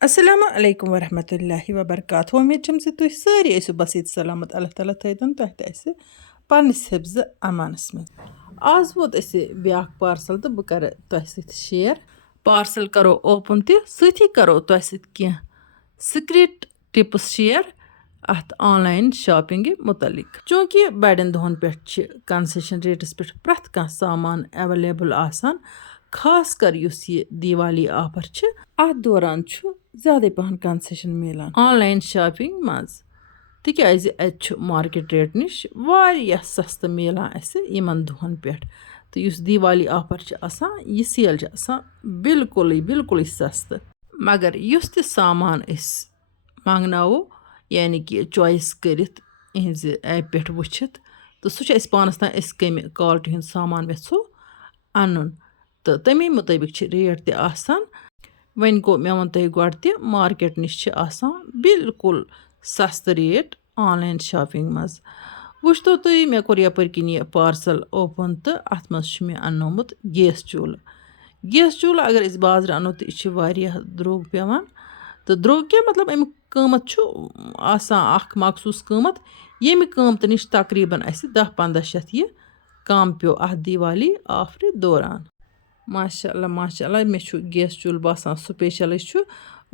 Assalamu alaikum warahmatullahi wabarakatuh. उम्मीद छम से तुह सारी ऐसु बसीत सलामत अल्लाह ताला थैतन तुह तैसे पन्निस हिफ्ज अमानस में आज वोत ऐसे ब्याक पार्सल तो बह कर तुह सत शेयर पार्सल करो ओपन ते सती करो तुह सत क्या सीक्रेट टिप्स शेयर अत ऑनलाइन शॉपिंग मुतलिक चूंकि बड़न दोहन पे कंसेशन रेट्स पे प्रथ कह सामान अवेलेबल आसान खास कर युस ये दिवाली ऑफर अत दौरान ज़्यादा पहन कंसेशन मिलान ऑनलाइन शॉपिंग मज तिकाज अत मार्केट रेट निश वारियाह सस्ते मिलान असे यमन दोहन पे तो युस दिवाली ऑफर आसान यह सेल बिल्कुल सस्ते मगर युस ते सामान मंगनावो यानी कि चॉइस करित इहज ऐप पे वुचित तो सह पानस तान कम क्वालिटी हूँ सामान यछो अन तो तमे मुताबिक रेट ते आसान वन गो मे वन तुह गोड ते मार्केट निश आसान बिल्कुल सस्ते रेट ऑनलाइन शॉपिंग मज वुचतो तुह मे कोर यपर किन यह पार्सल ओपन तो अत मज मे अनोमुत गैस चूल्ह अगर इस बाजार अनो तो यह द्रोग पेवान तो द्रोग क्या मतलब अमुक कीमत आसान मखसूस कीमत येमि कीमत निश तकरीबन 10-15 शत यह कम पे अत दिवाली ऑफर दौरान माशाअल्लाह मे गैस चूल्ह बासान स्पेशल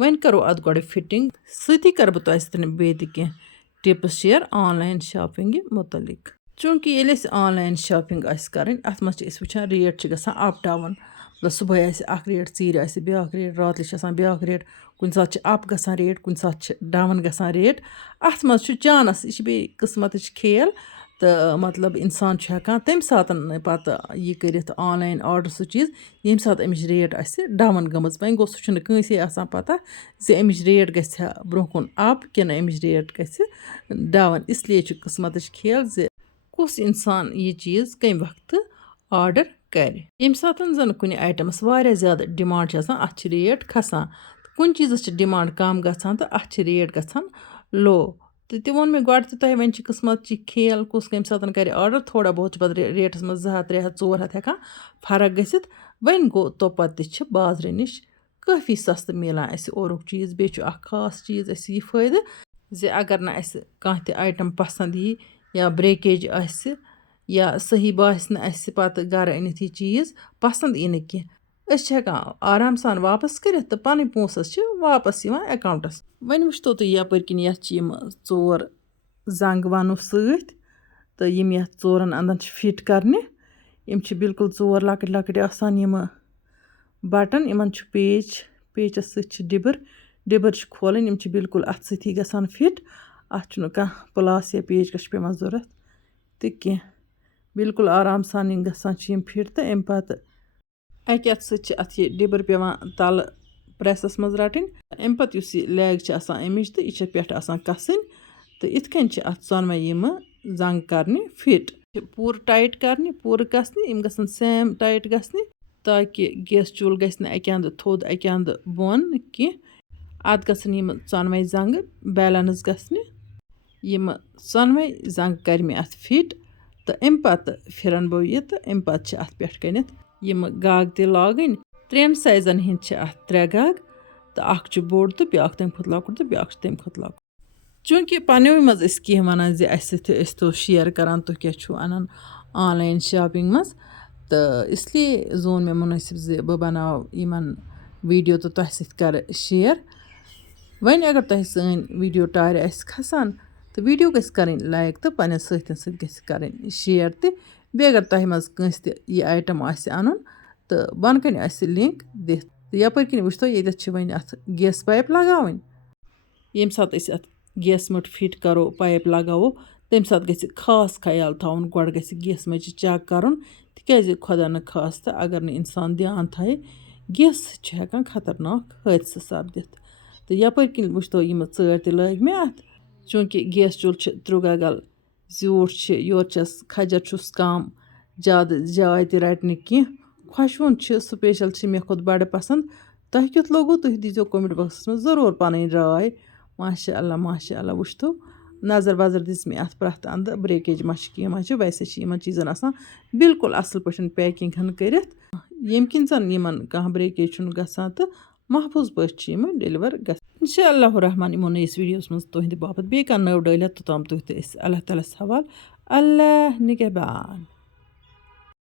वन करो अत गोड़ फिटिंग सती कर बह तुह सतन बेत कह टिप्स शेयर ऑनलाइन शॉपिंग मुतलिक चूंकि ये ऑनलाइन शॉपिंग कर अत मज वुचान रेट गसान अप डाउन मतलब सुबह रेट चीर ब्या रेट रात ब्या रेट कुन सात अप गसान रेट कुन सात डाउन गसान रेट अत मज चानस यह बे किस्मत खेल तो मतलब इंसान हेकान तम सात पत यह कर ऑनलाइन ऑर्डर सह चीज़ ये सात अमिच रेट डाउन गमज वन गो सह कंसे आसान पता जे अमिच रेट गया ब्रोह कुन अप कि अमिच रेट डाउन इसलिए किस्मत खेल जे कुस इंसान यह चीज़ कम वक्त ऑर्डर कर ये सात जन कुन आइटमस वारिया ज़्यादा डिमांड अत रेट खसान कुन चीज़ डिमांड कम गसान तो अत रेट गसान लो तो तह वो मे गोड तुह वन किस्मत खेल कुस कम सात कर ऑर्डर थोड़ा बहुत पे रेटस मज 200-300-400 हेकान फर्क गसित वन गो तोपत बाजार निश काफ़ी सस्ते मिलान औरुक चीज़ बे खास चीज़ यह फ़ायदे जे अगर ना कह आइटम पसंद यी या ब्रेकेज या सही बास पत घर अनित यह चीज़ पसंद यी कह हेकान आराम सान वापस कर तो पन पोस वापस अकाउंटस वन वुचतो तुह यपर किन ये 4 जंग वनो सत तो यम ये 4 अंदन फिट करने यम बिल्कुल 4 लकट लकट आसान यम बटन यमन पेचस सत डिबर खोलन यम बिल्कुल अत सती गसान फिट अत कह प्लास या पेचकश पेवान जरूरत तो कह बिल्कुल आराम सान गसान फिट तो अम पत अक अत सत यह डिबर पेवान तल प्रेसस मज रटन अम पत लैग अमिच तो यह पे कसन तो इत कन अत चोनवे यम जंग करने फिट पूर टाइट करने पूर गसने यम गसन सेम टाइट गसने ताकि गैस चूल्ह गसि अकि अंद थोद अकि अंद बोन कह अत गसन यम चोनवे जंग बैलेंस गसने यम चोनवे जंग कर मे अत फिट तो अम पत फिरन बो यह तो अम पत अत पे कनित यम गाग ते लागन 3 साइजन हिंद अत 3 गाग तो अख बोड़ तो ब्या तम खुद लकुट तो ब्या तम खुद लकुट चूंकि पनो मज कह वन तो शेयर करान तुह क्या अनान ऑनलाइन शॉपिंग मज तो इसलिए जोन मे मुनासिब जे बह बनाव यमन वीडियो तो तुह सत कर शेयर वन अगर तुह सन वीडियो टार खसान तो वीडियो गस कर लाइक तो पन सतन सत कर शेयर तो बे अगर तुह मज कंस यह आइटम अन तो बन कन लिंक दिथ तो यपर किन वुचतो ये वन अत गैस पाइप लगावन ये सात अत गैस मुट फिट करो पाइप लगावो तम सात गि खास ख्याल थवन गोड़ गि गैस मज चेक कर तिक खुदा न खास तो अगर न इंसान ध्यान थाए गैस हेकान खतरनाक हादसा सपदित तो यपर किन वुचतो यम चर त लग मे अत चूंकि गैस चूल्ह 3 गगल ज्यूठ योर खजर छुस कम ज़्यादा जाय त रटने कह खुशवन स्पेशल मे खुद बड़ पसंद तुह क्युत लोगो तुह दीजो कमेंट बॉक्स में ज़रूर पन राय माशाअल्लाह वुचतो नज़र वज़र दिस मे अत प्रथ अंद ब्रेकेज मा कह वैसे यमन चीज़न आसान बिल्कुल असल पे पैकिंग कर यम किन जन यमन कह ब्रेकेज गसान तो محفوٗظ پٲٹھۍ چھِ یِمہٕ ڈیٚلِوَر گژھان اِنشاء اللہُ رحمان یِمو نٔیِس ویٖڈیوَس منٛز تُہٕنٛدِ باپَتھ بیٚیہِ کانٛہہ نٔو ڈٲلِتھ توٚتام تُہۍ تہِ أسۍ اللہ تعالیٰ ہَس حوالہٕ اللہ نِگہبان